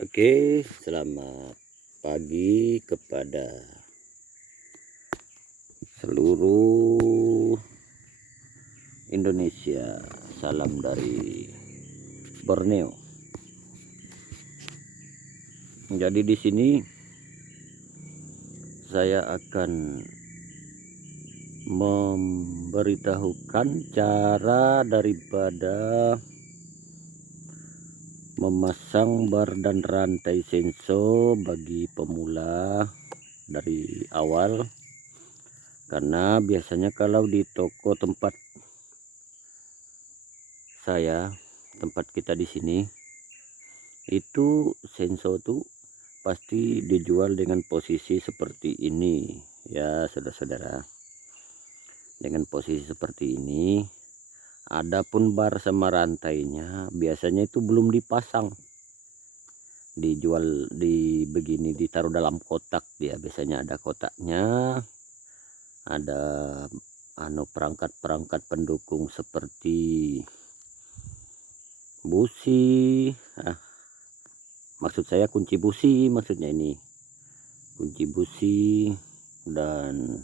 Oke, selamat pagi kepada seluruh Indonesia. Salam dari Borneo. Jadi di sini saya akan memberitahukan cara daripada memasang bar dan rantai senso bagi pemula dari awal, karena biasanya kalau di toko tempat kita di sini itu senso tuh pasti dijual dengan posisi seperti ini ya saudara-saudara, dengan posisi seperti ini. Adapun bar sama rantainya biasanya itu belum dipasang, dijual di begini, ditaruh dalam kotak. Dia biasanya ada kotaknya, ada perangkat-perangkat pendukung seperti busi, maksud saya kunci busi, maksudnya ini kunci busi. Dan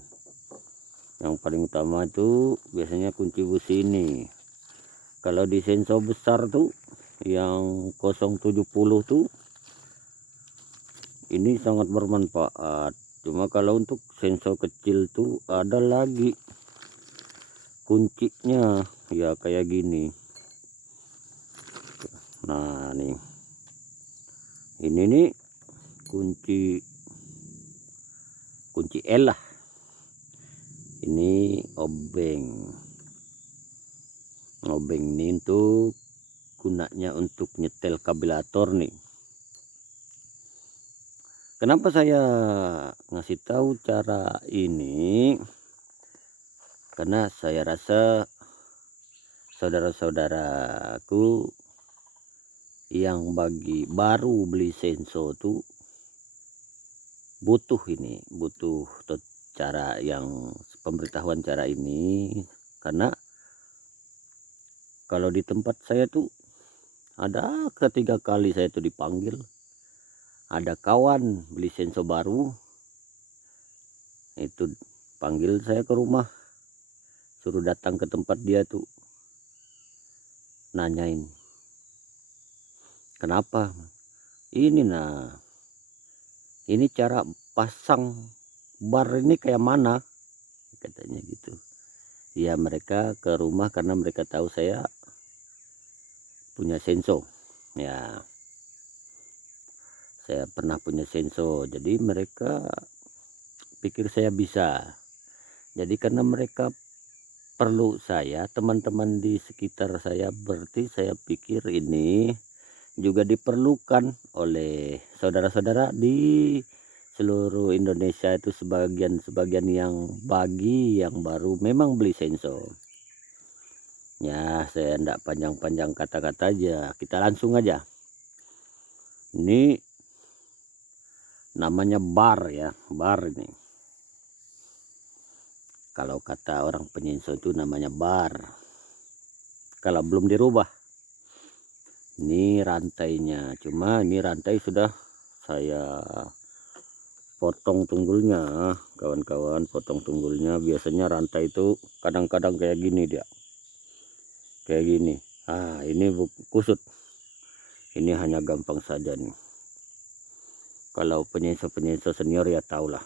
yang paling utama itu biasanya kunci busi ini. Kalau di senso besar tuh yang 070 tuh ini sangat bermanfaat. Cuma kalau untuk senso kecil tuh ada lagi kuncinya ya kayak gini. Nah nih, ini nih kunci L lah. Ini obeng ini untuk gunanya untuk nyetel kabelator nih. Kenapa saya ngasih tahu cara ini? Karena saya rasa saudara-saudaraku yang baru beli senso tuh butuh cara yang pemberitahuan cara ini. Karena kalau di tempat saya tuh ada ketiga kali saya tuh dipanggil, ada kawan beli senso baru itu panggil saya ke rumah, suruh datang ke tempat dia tuh, nanyain kenapa ini, ini cara pasang bar ini kayak mana, katanya gitu. Ya mereka ke rumah karena mereka tahu saya punya senso, ya saya pernah punya senso, jadi mereka pikir saya bisa. Jadi karena mereka perlu saya, teman-teman di sekitar saya, berarti saya pikir ini juga diperlukan oleh saudara-saudara di seluruh Indonesia itu, sebagian yang baru memang beli senso. Ya saya enggak panjang-panjang kata-kata aja, kita langsung aja. Ini namanya bar ya, bar ini. Kalau kata orang penyinso itu namanya bar, kalau belum dirubah. Ini rantainya, cuma ini rantai sudah saya potong tunggulnya, kawan-kawan, potong tunggulnya. Biasanya rantai itu kadang-kadang kayak gini, dia kayak gini. Ini kusut, ini hanya gampang saja nih. Kalau penyinso senior ya tahulah,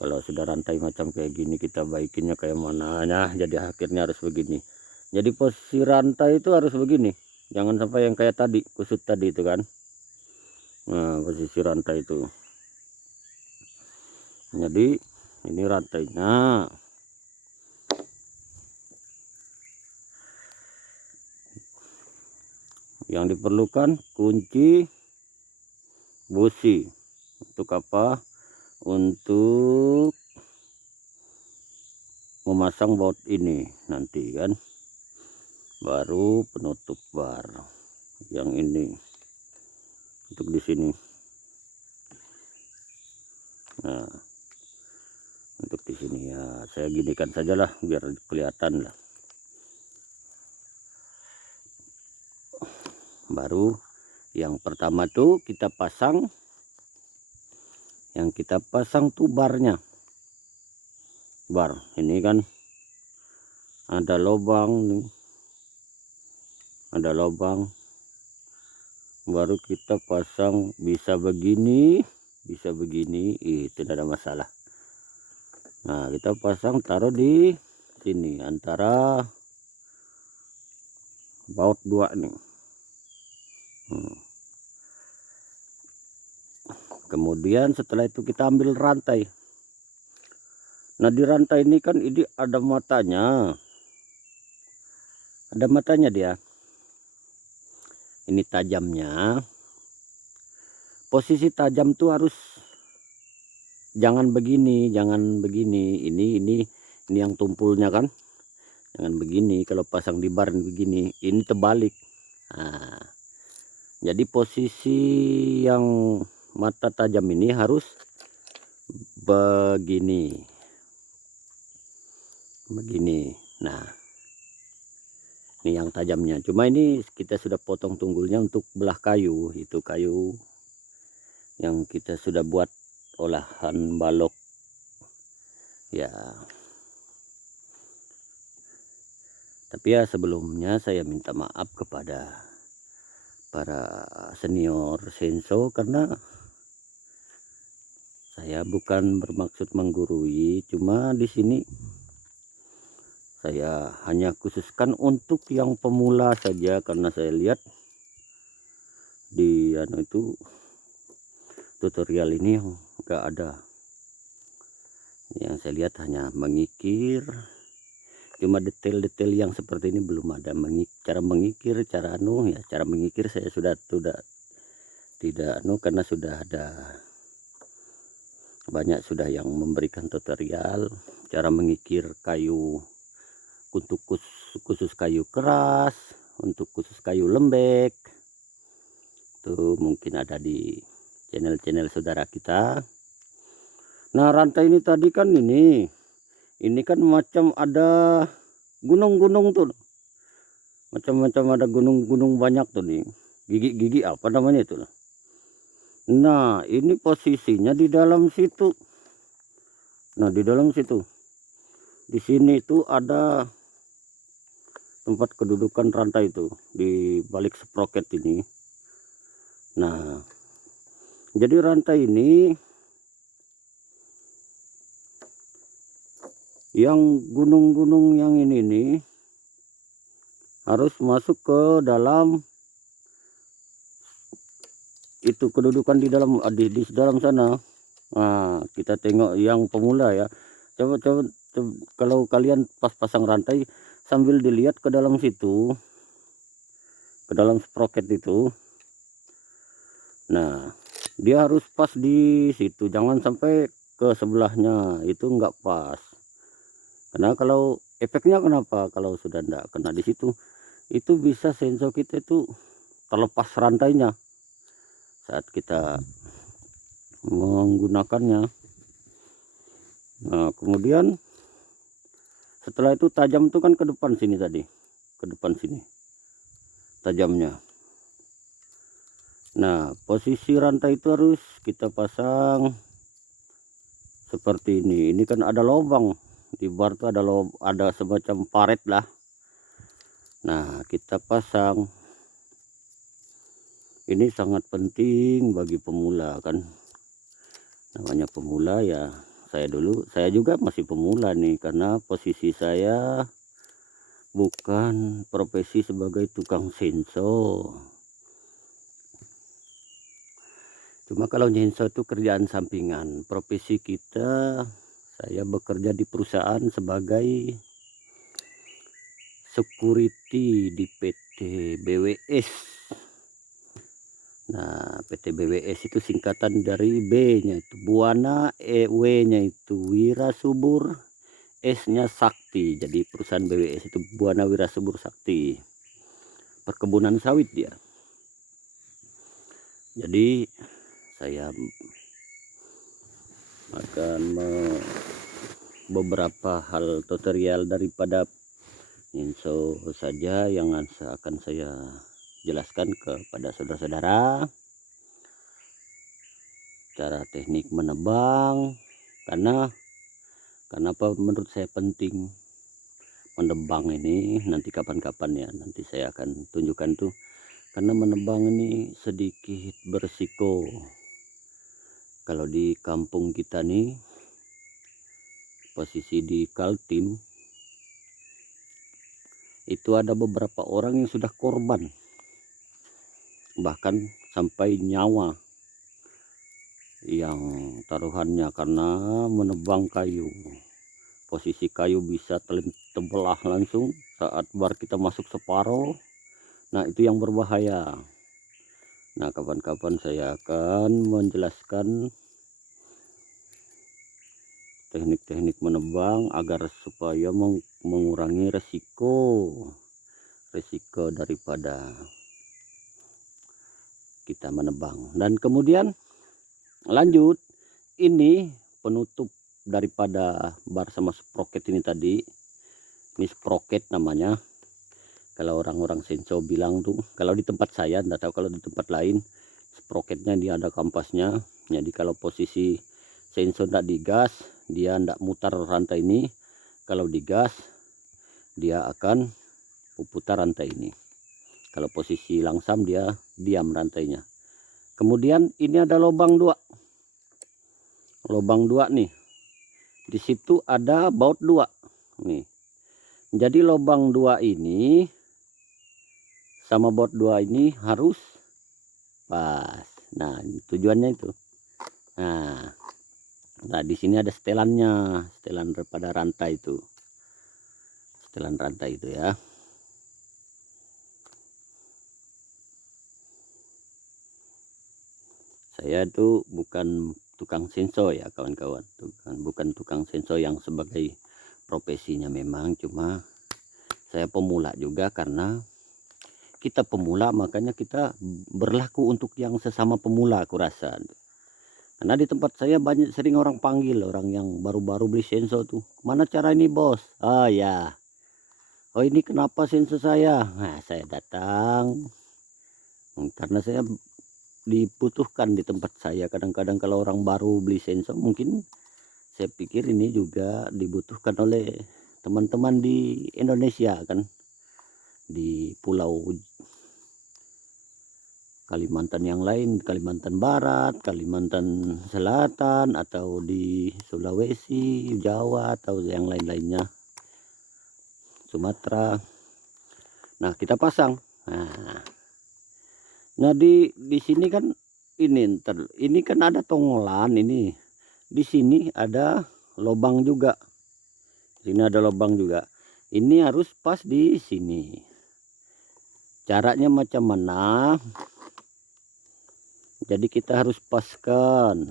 kalau sudah rantai macam kayak gini kita baikinnya kayak mana. Nah jadi akhirnya harus begini. Jadi posisi rantai itu harus begini, jangan sampai yang kayak tadi kusut tadi itu kan. Nah posisi rantai itu, jadi ini rantainya. Yang diperlukan kunci busi. Untuk apa? Untuk memasang baut ini nanti kan, baru penutup bar yang ini untuk di sini. Nah untuk di sini ya saya ginikan sajalah biar kelihatan lah. Baru Yang pertama tuh kita pasang, tuh barnya. Bar ini kan ada lubang nih, baru kita pasang. Bisa begini, itu tidak ada masalah. Nah, kita pasang, taruh di sini antara baut 2 nih. Kemudian setelah itu kita ambil rantai. Nah, di rantai ini kan ini ada matanya. Dia. Ini tajamnya. Posisi tajam tuh harus jangan begini. Ini yang tumpulnya kan. Jangan begini. Kalau pasang di bar begini, ini terbalik. Nah, jadi posisi yang mata tajam ini harus begini. Nah, ini yang tajamnya. Cuma ini kita sudah potong tunggulnya untuk belah kayu. Itu kayu yang kita sudah buat olahan balok ya. Tapi ya sebelumnya saya minta maaf kepada para senior Senso, karena saya bukan bermaksud menggurui, cuma di sini saya hanya khususkan untuk yang pemula saja, karena saya lihat di itu tutorial ini enggak ada. Yang saya lihat hanya mengikir, cuma detail-detail yang seperti ini belum ada. Cara mengikir, cara mengikir saya sudah tidak karena sudah ada banyak yang memberikan tutorial cara mengikir kayu, untuk khusus kayu keras, untuk khusus kayu lembek. Tuh mungkin ada di channel saudara kita. Nah, rantai ini tadi kan ini kan macam ada gunung-gunung tuh, macam-macam ada gunung-gunung banyak tuh nih, gigi apa namanya itu. Nah, ini posisinya di dalam situ. Di sini itu ada tempat kedudukan rantai itu di balik sprocket ini. Nah, jadi rantai ini yang gunung-gunung yang ini nih harus masuk ke dalam itu, kedudukan di dalam sana. Nah, kita tengok yang pemula ya. Coba kalau kalian pas pasang rantai sambil dilihat ke dalam situ, ke dalam sprocket itu. Nah, dia harus pas di situ, jangan sampai ke sebelahnya, itu enggak pas. Karena kalau efeknya kenapa, kalau sudah enggak kena di situ, itu bisa sensor kita itu terlepas rantainya saat kita menggunakannya. Nah, kemudian setelah itu tajam itu kan ke depan sini tadi, ke depan sini tajamnya. Nah, posisi rantai itu harus kita pasang seperti ini. Ini kan ada lubang di bar tuh, ada semacam paret lah. Nah, kita pasang. Ini sangat penting bagi pemula kan. Namanya pemula ya. Saya juga masih pemula nih, karena posisi saya bukan profesi sebagai tukang senso. Cuma kalau senso itu kerjaan sampingan. Profesi kita, saya bekerja di perusahaan sebagai security di PT BWS. Nah, PT BWS itu singkatan dari B-nya itu Buana, W-nya itu Wirasubur, S-nya Sakti. Jadi perusahaan BWS itu Buana Wirasubur Sakti. Perkebunan sawit dia. Jadi saya akan beberapa hal tutorial daripada senso saja yang akan saya jelaskan kepada saudara-saudara cara teknik menebang, karena kenapa menurut saya penting menebang ini. Nanti kapan-kapan ya, nanti saya akan tunjukkan tuh, karena menebang ini sedikit berisiko. Kalau di kampung kita nih, posisi di Kaltim itu ada beberapa orang yang sudah korban, bahkan sampai nyawa yang taruhannya karena menebang kayu. Posisi kayu bisa terbelah langsung saat bar kita masuk separuh. Nah, itu yang berbahaya. Nah, kapan-kapan saya akan menjelaskan teknik-teknik menebang agar supaya mengurangi resiko daripada kita menebang. Dan kemudian lanjut, ini penutup daripada bar sama sprocket ini tadi. Ini sprocket namanya. Kalau orang-orang senso bilang tuh, kalau di tempat saya, enggak tahu kalau di tempat lain, sprocketnya dia ada kampasnya. Jadi kalau posisi senso enggak digas, dia enggak mutar rantai ini. Kalau digas, dia akan putar rantai ini. Kalau posisi langsam, dia diam rantainya. Kemudian ini ada lubang 2. Lubang 2 nih. Di situ ada baut 2. Nih. Jadi lubang 2 ini sama baut 2 ini harus pas. Nah, tujuannya itu. Nah, di sini ada setelannya, setelan daripada rantai itu. Setelan rantai itu ya. Saya itu bukan tukang senso ya kawan-kawan, bukan tukang senso yang sebagai profesinya memang, cuma saya pemula juga. Karena kita pemula, makanya kita berlaku untuk yang sesama pemula, aku rasa. Karena di tempat saya sering orang panggil, orang yang baru-baru beli senso tuh, mana cara ini bos? Oh ya, oh ini kenapa senso saya? Nah, saya datang karena saya dibutuhkan di tempat saya. Kadang-kadang kalau orang baru beli senso, mungkin saya pikir ini juga dibutuhkan oleh teman-teman di Indonesia kan, di pulau Kalimantan yang lain, Kalimantan Barat, Kalimantan Selatan, atau di Sulawesi, Jawa, atau yang lain-lainnya, Sumatera. Nah, kita pasang. Nah, di sini kan ini kan ada tongolan ini. Di sini ada lubang juga. Sini ada lubang juga. Ini harus pas di sini. Caranya macam mana? Jadi kita harus paskan.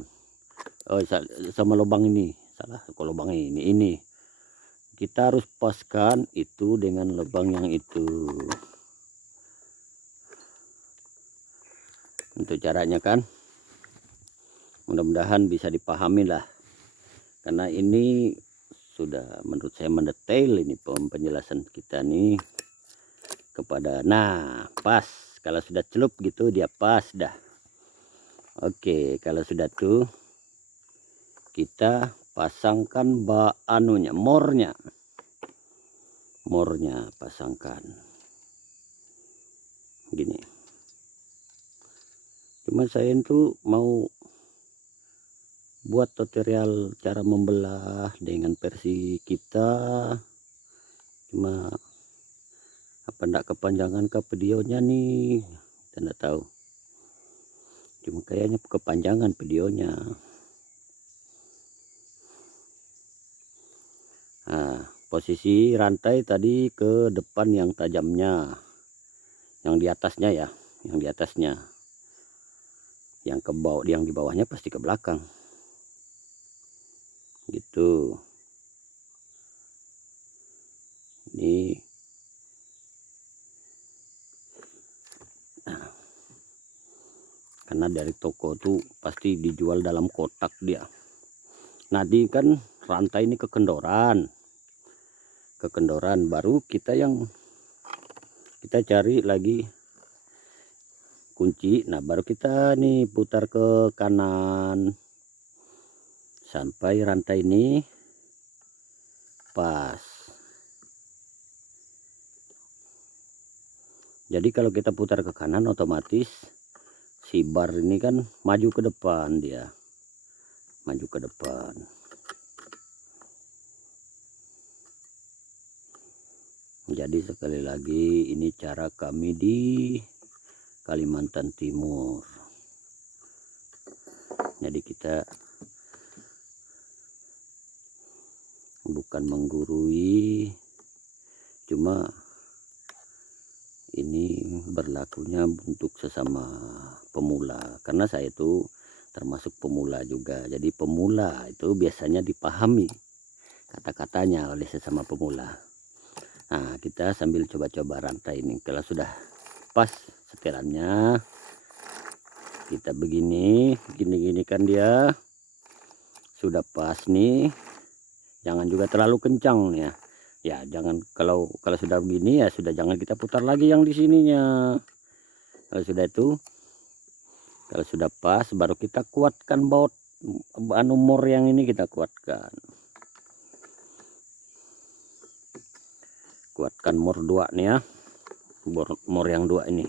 Oh, sama lubang ini. Salah, kok lubang ini. Kita harus paskan itu dengan lubang yang itu. Untuk caranya kan, mudah-mudahan bisa dipahami lah, karena ini sudah menurut saya mendetail ini penjelasan kita nih kepada. Nah, pas kalau sudah celup gitu dia pas dah. Oke, kalau sudah tuh kita pasangkan mornya pasangkan gini. Cuma saya itu mau buat tutorial cara membelah dengan versi kita, cuma apa enggak kepanjangan ke videonya nih, kita enggak tahu. Cuma kayaknya kepanjangan videonya. Nah, posisi rantai tadi ke depan yang tajamnya, yang di atasnya ya, yang di atasnya. Yang ke bawah, yang di bawahnya pasti ke belakang. Gitu. Ini nah, karena dari toko tuh pasti dijual dalam kotak dia. Nanti kan rantai ini kekendoran, baru kita cari lagi kunci. Nah baru kita nih putar ke kanan sampai rantai ini pas. Jadi kalau kita putar ke kanan otomatis si bar ini kan maju ke depan, dia maju ke depan. Jadi sekali lagi ini cara kami di Kalimantan Timur. Jadi kita bukan menggurui, cuma ini berlakunya untuk sesama pemula, karena saya itu termasuk pemula juga. Jadi pemula itu biasanya dipahami kata-katanya oleh sesama pemula. Nah kita sambil coba-coba rantai ini. Kalau sudah pas setirannya kita begini kan dia sudah pas nih. Jangan juga terlalu kencang ya. Ya jangan, kalau sudah begini ya sudah, jangan kita putar lagi yang di sininya. Kalau sudah pas baru kita kuatkan baut mor yang ini, kita kuatkan mor 2 nih ya, mor yang 2 ini.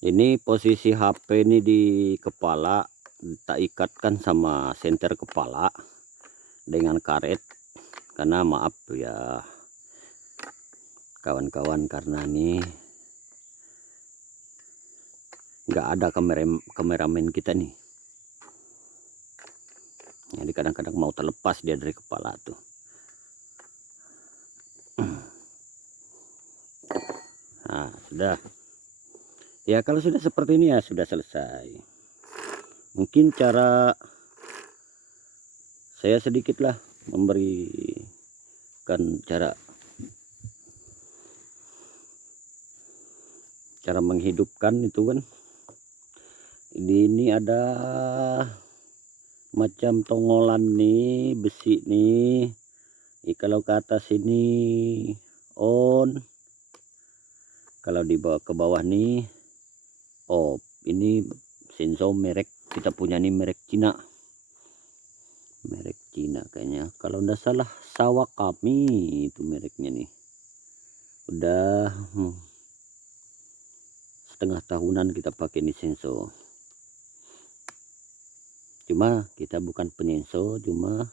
Ini posisi HP ini di kepala, kita ikatkan sama senter kepala dengan karet. Karena maaf ya kawan-kawan, karena nih nggak ada kameramen kita nih. Jadi kadang-kadang mau terlepas dia dari kepala tuh. Nah sudah ya, kalau sudah seperti ini ya sudah selesai. Mungkin cara saya sedikitlah memberikan cara menghidupkan itu kan. Ini ada macam tongolan nih, besi nih. Kalau ke atas ini on, kalau di bawah ke bawah nih off. Ini Shinzo merek kita punya nih, merek Cina kayaknya, kalau ndak salah Sawakami itu mereknya nih. Udah setengah tahunan kita pakai ini Shinzo. Cuma kita bukan penyinso, cuma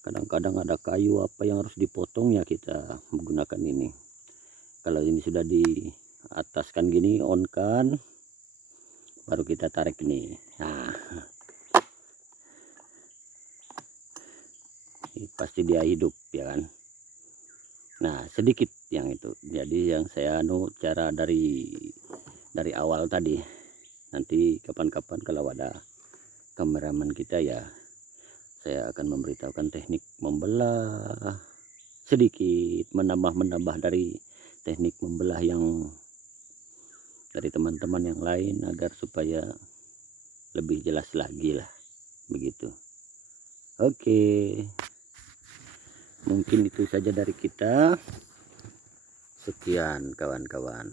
kadang-kadang ada kayu apa yang harus dipotong ya kita menggunakan ini. Kalau ini sudah di ataskan gini, on kan, baru kita tarik ini. Nah ini pasti dia hidup ya kan. Nah sedikit yang itu, jadi yang saya cara dari awal tadi. Nanti kapan-kapan kalau ada kameramen kita ya saya akan memberitahukan teknik membelah, sedikit menambah dari teknik membelah yang dari teman-teman yang lain, agar supaya lebih jelas lagi lah begitu. Oke, mungkin itu saja dari kita. Sekian kawan-kawan.